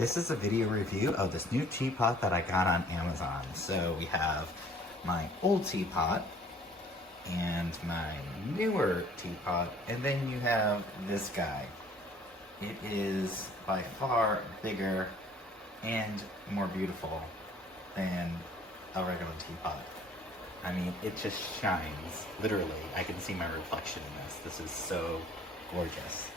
This is a video review of this new teapot that I got on Amazon. So we have my old teapot and my newer teapot, and then you have this guy. It is by far bigger and more beautiful than a regular teapot. I mean, it just shines, literally. I can see my reflection in this. This is so gorgeous.